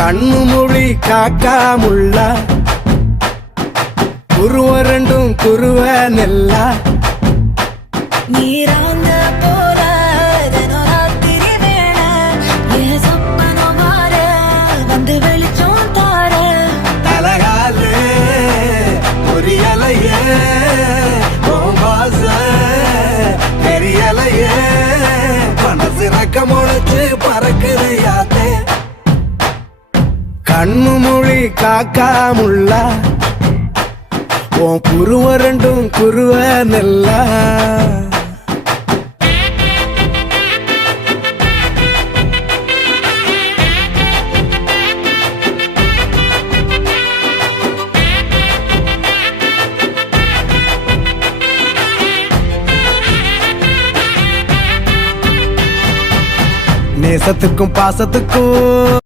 கண்ணு மொழி காக்காமுள்ள குருவ ரெண்டும் குருவ நெல்லா நீராங்க போல தினராத்திரி வேண என் சொப்பனம் மாற வந்து வெளிச்சம் தார தலகாலே பொரியலையே வாச பெரியலையே மனசு ரக்க முளைச்சு பறக்குது யாத்தே கண்ணு மொழி காக்காமுள்ள உன் குருவ ரெண்டும் குருவ நெல்லா நேசத்துக்கும் பாசத்துக்கும்